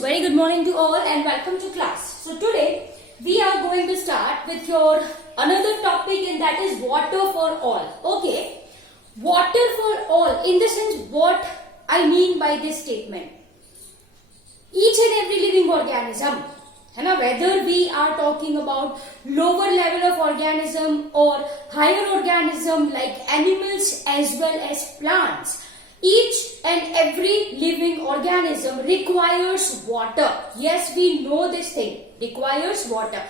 very good morning to all and welcome to class. So today we are going to start with your another topic, and that is water for all. Okay, water for all in the sense what I mean by this statement. Each and every living organism, whether we are talking about lower level of organism or higher organism like animals as well as plants, each and every living organism requires water. Yes, we know this thing, requires water.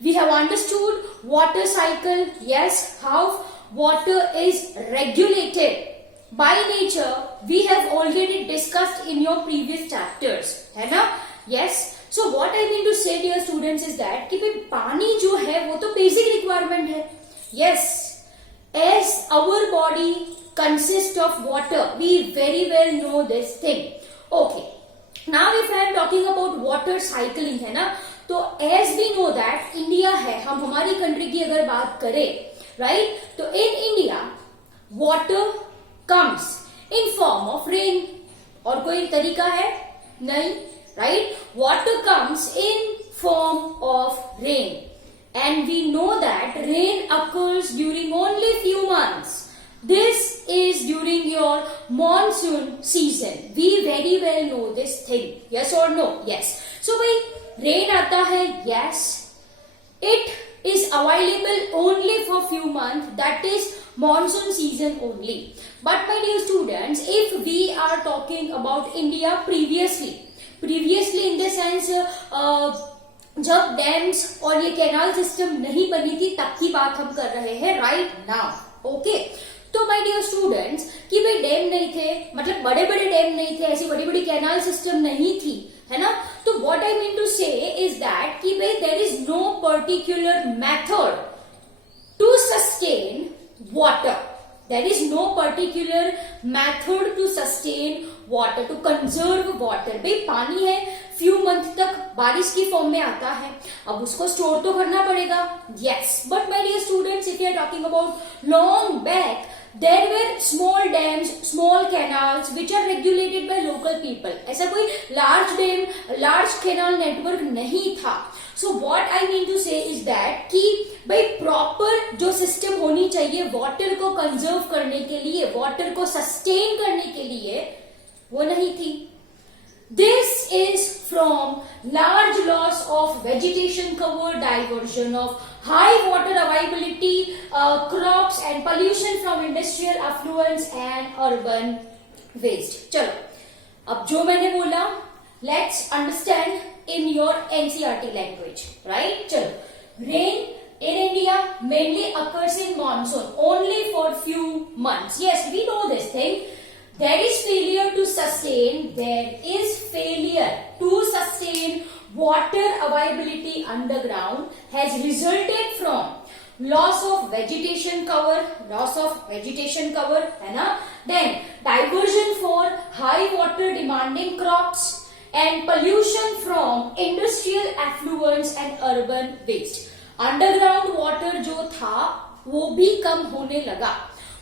We have understood water cycle, yes, how water is regulated by nature. We have already discussed in your previous chapters, है ना? Yes. So what I mean to say, dear students, is that कि भाई पानी जो है वो तो basic requirement है. Yes, as our body consists of water, we very well know this thing. Okay. Now if I am talking about water cycling, है ना, तो as we know that India है, हम हमारी country की अगर बात करें, right? तो in India water comes in form of rain. और कोई तरीका है? नहीं, right? Water comes in form of rain, and we know that rain occurs during only few months. This is during your monsoon season. We very well know this thing. Yes or no? Yes. So भाई rain आता है, yes. It is available only for few months. That is monsoon season only. But my dear students, if we are talking about India previously in the sense जब dams और ये canal system नहीं बनी थी तब की बात हम कर रहे हैं राइट नाउ. ओके, तो माय डियर स्टूडेंट्स कि भाई डैम नहीं थे, मतलब बड़े बड़े डैम नहीं थे, ऐसी बड़ी बड़ी कैनाल सिस्टम नहीं थी, है ना. तो what I mean to say is that कि भाई there is no particular method to sustain water. There is no particular method to sustain water, to conserve water. भाई पानी है, few month तक बारिश की फॉर्म में आता है, अब उसको स्टोर तो करना पड़ेगा. Yes, but my dear students, if you are talking about long back, there were small dams, small canals which are regulated by local people. ऐसा कोई large dam, large canal network नहीं था. So what I mean to say is that कि भाई proper जो system होनी चाहिए water को कंजर्व करने के लिए, वाटर को सस्टेन करने के लिए, वो नहीं थी. This is from large loss of vegetation cover, diversion of high water availability, crops and pollution from industrial affluents and urban waste. चलो, अब जो मैंने बोला, let's understand in your NCERT language, right? चलो, rain in India mainly occurs in monsoon only for few months. Yes, we know this thing. There is failure to sustain water availability underground has resulted from loss of vegetation cover, है ना? Then diversion for high water demanding crops and pollution from industrial affluents and urban waste. Underground water जो था वो भी कम होने लगा.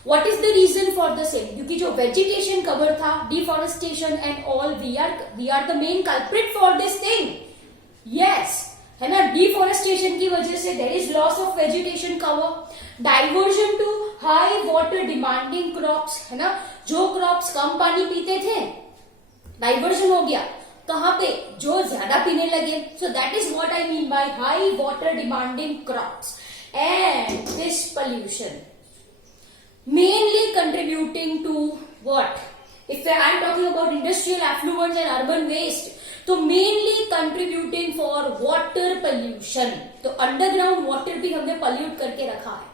What is the reason for the same? क्योंकि जो vegetation cover था, deforestation and all, we are the main culprit for this thing. Yes, है ना? Deforestation की वजह से there is loss of vegetation cover, diversion to high water demanding crops, है ना? जो crops कम पानी पीते थे, diversion हो गया. कहाँ पे? जो ज्यादा पीने लगे. So that is what I mean by high water demanding crops. And this pollution mainly contributing to what? If I am talking about industrial affluents and urban waste, तो mainly contributing for water pollution. तो underground water भी हमने pollute करके रखा है.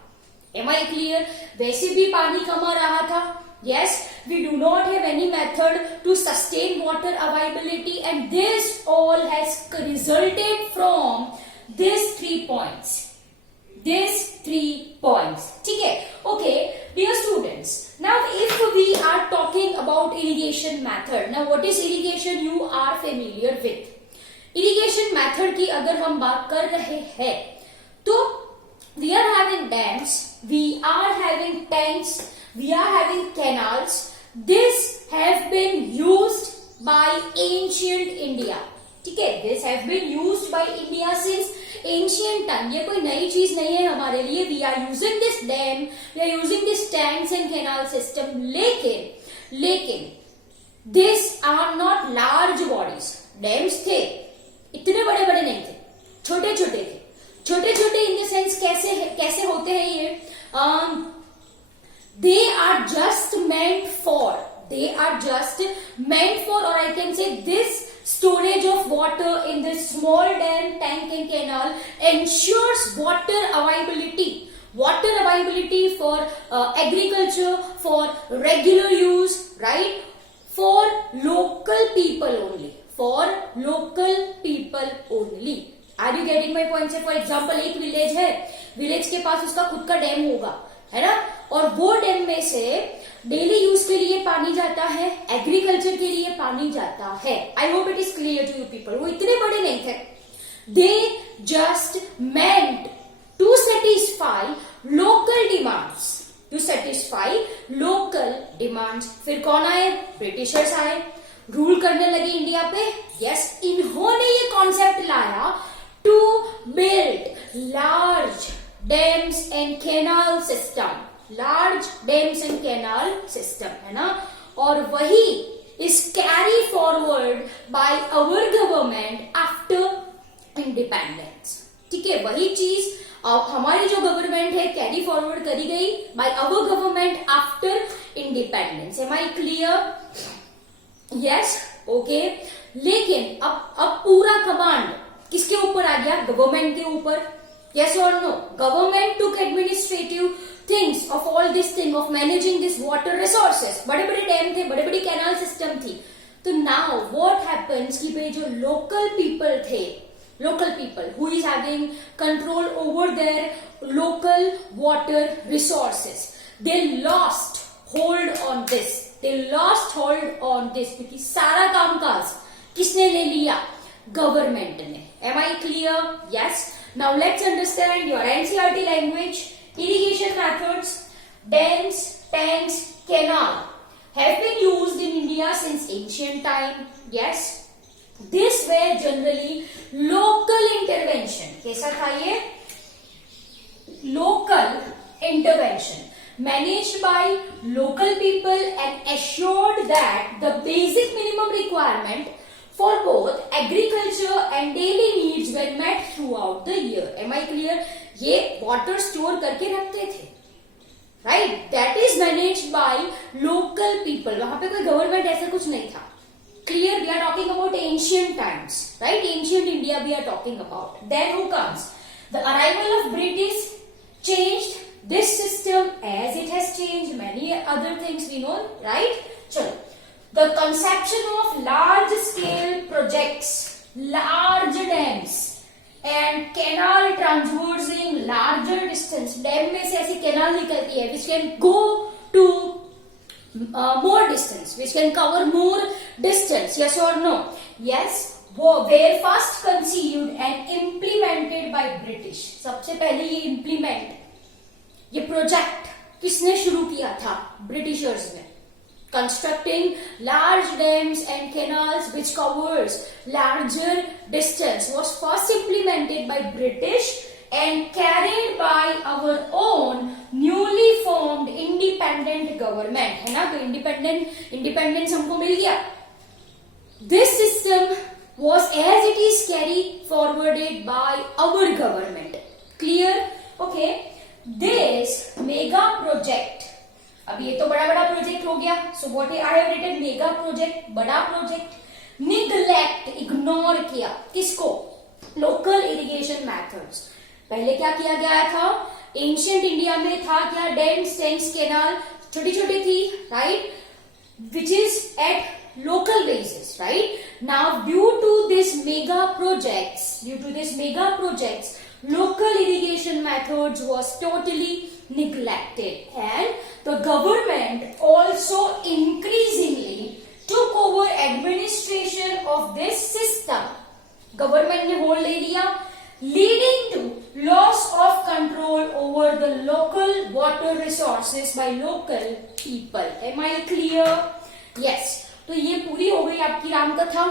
Am I clear? वैसे भी पानी कम आ रहा था. Yes, we do not have any method to sustain water availability, and this all has resulted from these 3 points. ठीक है? Okay, dear students. Now, if we are talking about irrigation method, now what is irrigation? You are familiar with. Irrigation method की अगर हम बात कर रहे हैं, तो we are having dams, we are having tanks, we are having canals. This have been used by ancient India. ठीक है, this have been used by India since ancient time, ये कोई नई चीज नहीं है हमारे लिए. We are using this dam, we are using this tanks and canal system. लेकिन this are not large bodies. Dams थे, इतने बड़े बड़े नहीं थे, छोटे छोटे थे. छोटे छोटे इन द सेंस कैसे होते हैं ये? they are just meant for, or I can say this storage of water in this small dam, tank and canal ensures water availability for agriculture, for regular use, right? For local people only. Are you getting my point? For example, एक village है, village के पास उसका खुद का dam होगा, है ना, और वो डैम में से डेली यूज के लिए पानी जाता है, एग्रीकल्चर के लिए पानी जाता है. I hope it is clear to you people. वो इतने बड़े नहीं थे. They just meant to satisfy local demands. फिर कौन आए? ब्रिटिशर्स आए, रूल करने लगे इंडिया पे. यस, इन्होंने ये कॉन्सेप्ट लाया to build large dams and canal system, है ना. और वही is carry forward by our government after independence. ठीक है, वही चीज हमारी जो गवर्नमेंट है कैरी फॉरवर्ड करी गई by our government after independence. Am I clear? Yes, okay. लेकिन अब पूरा कमांड किसके ऊपर आ गया? गवर्नमेंट के ऊपर. Yes or no? Government took administrative things of all this thing of managing this water resources. बड़े बड़े डैम थे, बड़े बड़ी कैनाल सिस्टम थी. तो now what happens कि भाई जो local people who is having control over their local water resources, they lost hold on this. क्योंकि सारा कामकाज किसने ले लिया? गवर्नमेंट ने. Am I clear? Yes. Now let's understand your NCERT language. Irrigation methods, dams, tanks, canal have been used in India since ancient time. Yes, this were generally local intervention. कैसा था ये? Local intervention managed by local people and assured that the basic minimum requirement for both agriculture and daily needs were met throughout the year. Am I clear? ये water store करके रखते थे, right? That is managed by local people. वहां पे कोई government ऐसा कुछ नहीं था. Clear? We are talking about ancient times, right? Ancient India we are talking about. Then who comes? The arrival of British changed this system as it has changed many other things we know, right? चलो. The conception of large-scale projects, large dams and canal traversing larger distance. Dam में से ऐसी canal निकलती है which can go to more distance, which can cover more distance. Yes or no? Yes. वो were first conceived and implemented by British. सबसे पहले ये project किसने शुरू किया था? ब्रिटिशर्स ने. Constructing large dams and canals which covers larger distance was first implemented by British and carried by our own newly formed independent government. है ना, तो independence हमको मिल गया. This system was as it is carried forwarded by our government. Clear? Okay. This mega project, अब ये तो बड़ा project हो गया. So what I have written? Mega project, बड़ा प्रोजेक्ट. निग्लेक्ट, इग्नोर किया. किसको? Local irrigation methods. पहले क्या किया गया था? एंशियंट इंडिया में था क्या? डैम्स, टैंक्स, कैनाल छोटी छोटी थी, right, which is at local basis, right. Now due to this mega projects local irrigation methods was totally neglected and the government also increasingly took over administration of this system. Government ने hold ले लिया, leading to loss of control over the local water resources by local people. Am I clear? Yes. तो ये पूरी हो गई आपकी राम कथा.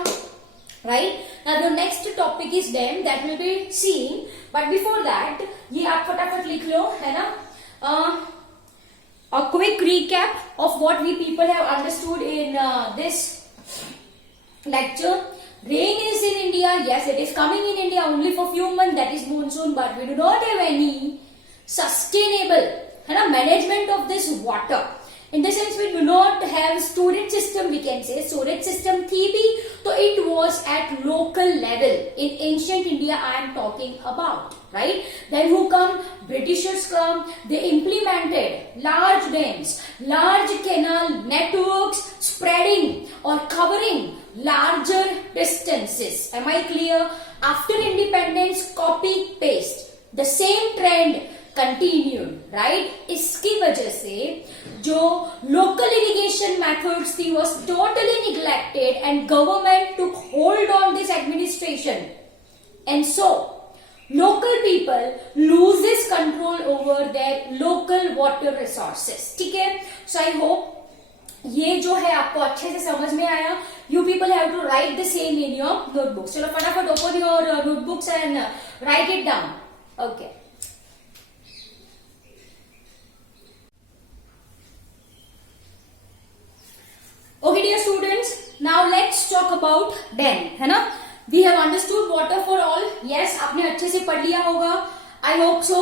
right? Now the next topic is dam that will be seen, but before that ये आप फटाफट लिख लो, है ना? A quick recap of what we people have understood in this lecture. Rain is in India. Yes, it is coming in India only for few months. That is monsoon, but we do not have any sustainable, है ना, management of this water. In the sense we do not have storage system. We can say storage system थी भी, तो it was at local level in ancient India. I am talking about, right? Then who come? Britishers come. They implemented large dams, large canal networks, spreading or covering larger distances. Am I clear? After independence, copy paste the same trend continued, right? इसकी वजह से जो local irrigation methods थी was totally neglected and government took hold on this administration, and so local people loses control over their local water resources. ठीक है? So I hope ये जो है आपको अच्छे से समझ में आया. You people have to write the same in your notebooks. चलो फटाफट open your notebooks and write it down. Okay. Okay, dear students, now let's talk about dam, है ना? We have understood water for all. Yes, आपने अच्छे से पढ़ लिया होगा. I hope so.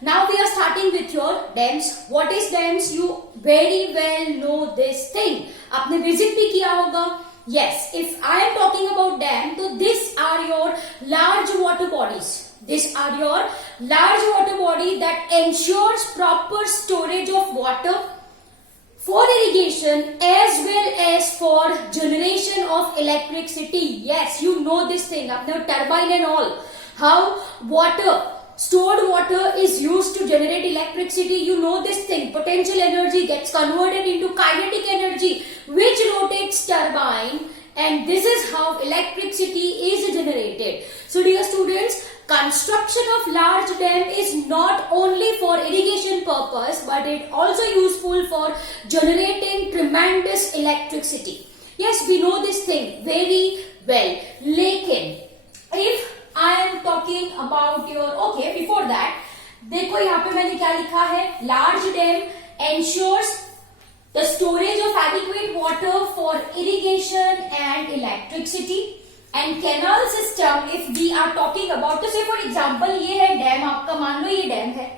Now we are starting with your dams. What is dams? You very well know this thing. आपने visit भी किया होगा. Yes, if I am talking about dam, so these are your large water bodies. These are your large water body that ensures proper storage of water for irrigation as well as for generation of electricity. Yes, you know this thing. Apne turbine and all. How water, stored water is used to generate electricity. You know this thing. Potential energy gets converted into kinetic energy which rotates turbine, and this is how electricity is generated. So dear students, construction of large dam is not only for irrigation purpose, but it also useful for generating tremendous electricity. Yes, we know this thing very well. Lekin, if I am talking about your, okay, before that, देखो यहाँ पे मैंने क्या लिखा है? Large dam ensures the storage of adequate water for irrigation and electricity. And canal system, if we are talking about, तो say for example ये है डैम, आपका मान लो ये डैम है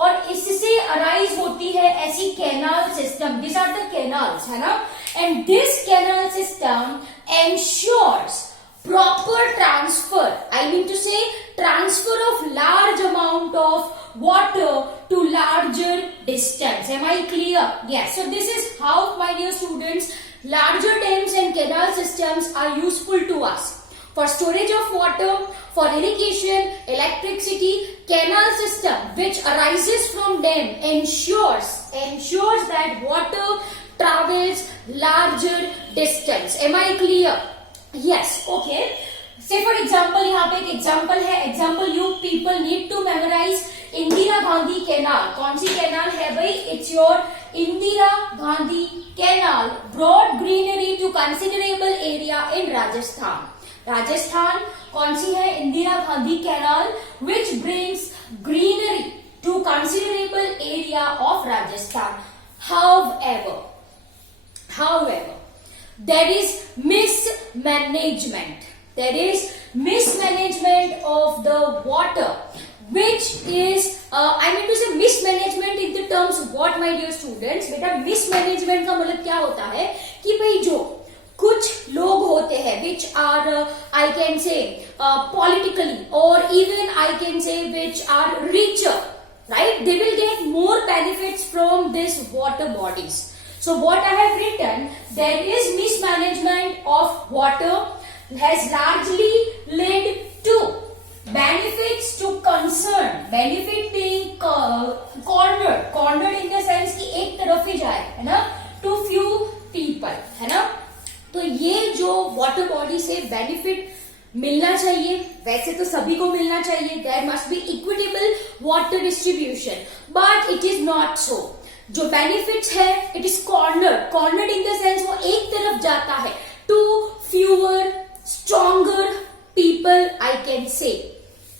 और इससे अराइज होती है ऐसी canal system. These are the canals, है ना? And this canal system ensures proper transfer, I mean to say transfer of large amount of water to larger distance. Am I clear? Yes. So this is how, my dear students, larger dams and canal systems are useful to us. For storage of water, for irrigation, electricity, canal system which arises from dam ensures that water travels larger distance. Am I clear? Yes. Okay. Say for example, यहाँ पे एक example है. Example you people need to memorize. Indira Gandhi canal. कौन सी canal है भाई? It's your Indira Gandhi canal. Broad greenery to considerable area in Rajasthan. Rajasthan कौन सी है? Indira Gandhi canal which brings greenery to considerable area of Rajasthan. However, there is mismanagement. There is mismanagement of the water, which is I mean to say mismanagement in the terms of what, my dear students? बेटा mismanagement का मतलब क्या होता है कि भाई जो कुछ लोग होते हैं which are I can say politically or even I can say which are richer, right? They will get more benefits from these water bodies. So what I have written, there is mismanagement of water has largely led to benefits to concern. Benefit being cornered in the sense कि एक तरफ ही जाए, है ना? To few people, है ना? तो ये जो वाटर बॉडी से बेनिफिट मिलना चाहिए, वैसे तो सभी को मिलना चाहिए. There must be equitable water distribution, but it is not so. जो बेनिफिट्स है it is cornered in the sense वो एक तरफ जाता है to fewer, stronger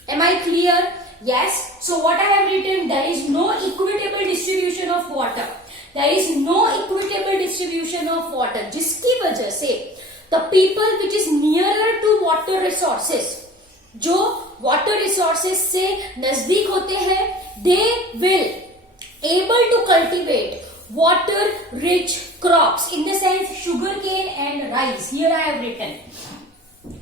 Am I clear? Yes. So what I have written, there is no equitable distribution of water. There is no equitable distribution of water, जिसकी वजह से the people which is nearer to water resources, जो water resources से नजदीक होते हैं, they will able to cultivate water rich crops, in the sense sugarcane and rice. Here I have written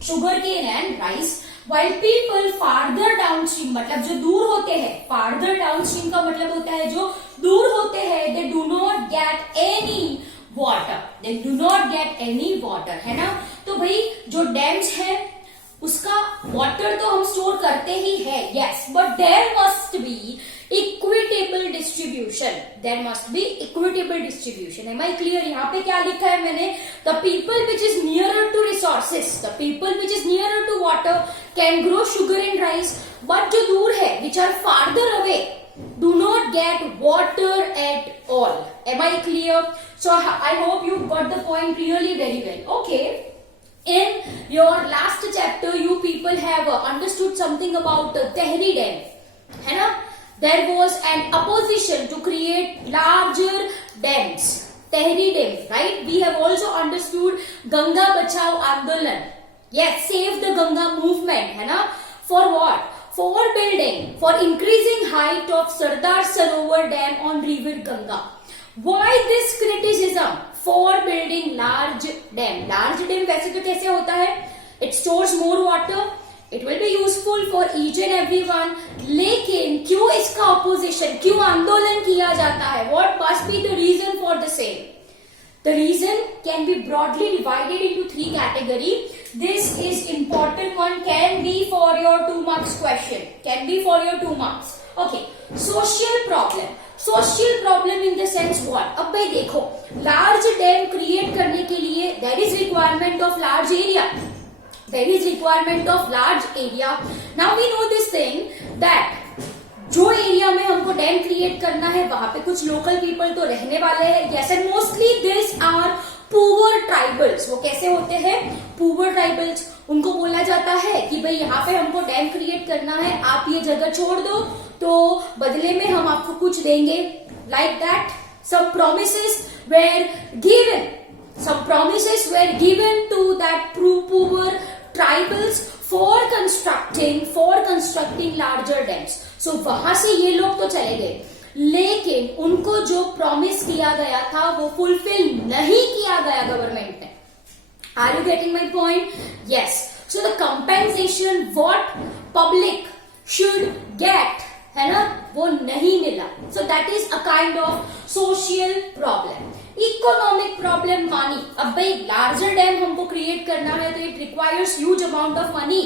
sugarcane and rice, while people farther downstream, मतलब जो दूर होते हैं, farther downstream का मतलब होता है जो दूर होते हैं, they do not get any water, they do not get any water, है ना. तो भाई जो डैम्स है उसका वाटर तो हम स्टोर करते ही है, yes, but there must be equitable distribution, there must be equitable distribution. Am I clear? यहाँ पे क्या लिखा है मैंने? The people which is nearer to resources, the people which is nearer to water can grow sugar and rice, but जो दूर है, which are farther away, do not get water at all. Am I clear? So I hope you got the point really very well. Okay. In your last chapter, you people have understood something about Tehri Dam, है ना? There was an opposition to create larger dams. Tehri Dam, right? We have also understood Ganga Bachao Andolan. Yes, save the Ganga movement, है ना? For what? For building, for increasing height of Sardar Sarovar Dam on river Ganga. Why this criticism? For building large dam. Large dam वैसे तो कैसे होता है? It stores more water. It will be useful for each and everyone. लेकिन क्यों इसका opposition? क्यों आंदोलन किया जाता है? What must be the reason for the same? The reason can be broadly divided into 3 categories. This is important one, can be for your 2 marks question. Can be for your 2 marks. Okay. Social problem. Social problem in the sense what? अब भाई देखो, large dam create करने के लिए there is requirement of large area. There is requirement of large area. Now we know this thing that जो area में हमको dam create करना है वहां पे कुछ लोकल पीपल तो रहने वाले हैं, yes, and mostly this are poor tribals. वो कैसे होते हैं? Poor tribals. उनको बोला जाता है कि भाई यहाँ पे हमको डैम क्रिएट करना है, आप ये जगह छोड़ दो तो बदले में हम आपको कुछ देंगे. Like that some promises were given, some promises were given to that poor tribals for constructing larger dams. So वहां से ये लोग तो चले गए, लेकिन उनको जो प्रॉमिस किया गया था वो फुलफिल नहीं किया गया गवर्नमेंट ने. Are you getting my point? Yes. So the compensation what public should get, है ना, वो नहीं मिला. So that is a kind of social problem. Economic problem, money. अब भाई लार्जर डैम हमको क्रिएट करना है तो it requires huge amount of money.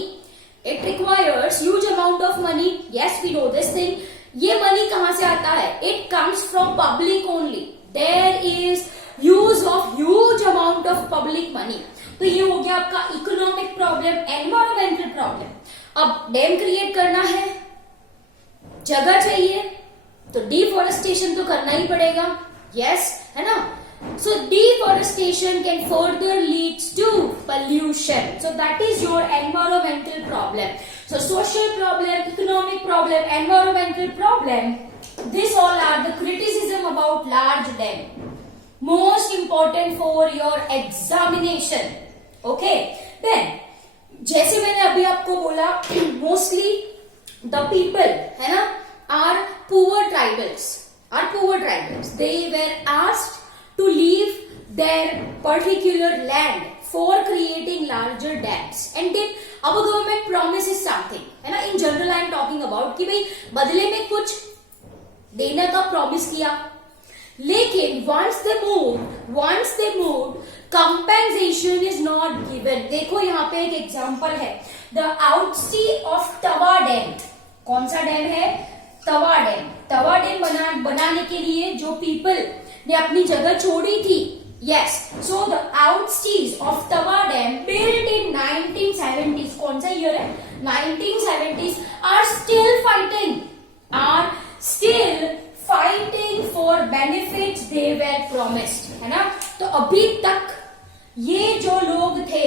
It requires huge amount of money. Yes, we know this thing. ये money कहां से आता है? It comes from public only. There is use of huge amount of public money. तो ये हो गया आपका इकोनॉमिक प्रॉब्लम. एनवायरमेंटल प्रॉब्लम, अब डैम क्रिएट करना है, जगह चाहिए, तो डिफॉरेस्टेशन तो करना ही पड़ेगा. यस, है ना. So deforestation can further leads to pollution. So that is your environmental problem. So social problem, economic problem, environmental problem. This all are the criticism about large dam. Most important for your examination. Okay. Then जैसे मैंने अभी आपको बोला, mostly the people, है ना, are poor tribals. They were asked to leave their particular land for creating larger dams, and then our government promises something, है ना. In general I am talking about कि भाई बदले में कुछ देने का प्रॉमिस किया, लेकिन once they moved, compensation is not given. देखो यहाँ पे एक एग्जांपल है, the outstay of Tawa Dam. कौन सा डैम है? तवा डैम. तवा डैम बनाने के लिए जो पीपल ने अपनी जगह छोड़ी थी, yes, so the oustees of Tawa dam built in 1970s. कौन सा ईयर है? 1970s. Are still fighting for benefits they were promised, है ना. तो अभी तक ये जो लोग थे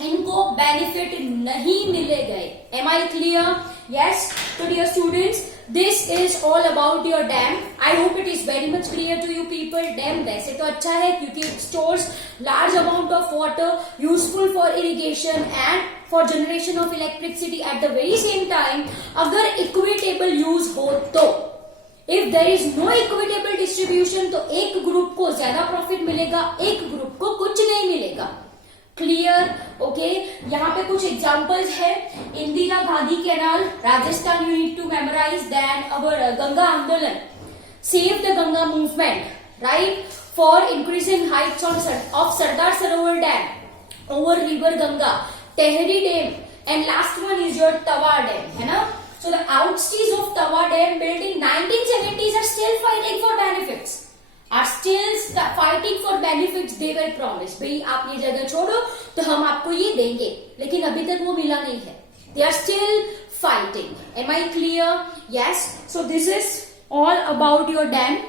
इनको बेनिफिट नहीं मिले गए. Am I clear? Yes, so dear students, this is all about your dam. I hope it is very much clear to you people. Dam वैसे तो अच्छा है क्योंकि it stores large amount of water useful for irrigation and for generation of electricity at the very same time. अगर equitable use हो तो, if there is no equitable distribution तो एक ग्रुप को ज्यादा प्रॉफिट मिलेगा, एक ग्रुप को कुछ नहीं मिलेगा. क्लियर? ओके, यहाँ पे कुछ एग्जांपल्स है. Indira Gandhi canal, Rajasthan, you need to memorise. Then our Ganga Andolan, save the Ganga movement, right, for increasing heights of Sardar Sarovar dam over river Ganga, Tehri dam, and last one is your Tawa dam, है ना. So the outstays of Tawa Dam built in 1970s are still fighting for benefits. Are still fighting for benefits they were promised. भाई आप ये जगह छोड़ो तो हम आपको ये देंगे, लेकिन अभी तक वो मिला नहीं है. They are still fighting. Am I clear? Yes. So this is all about your dam.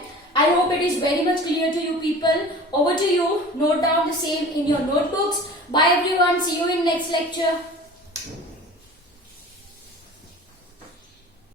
I hope it is very much clear to you people. Over to you. Note down the same in your notebooks. Bye everyone. See you in next lecture.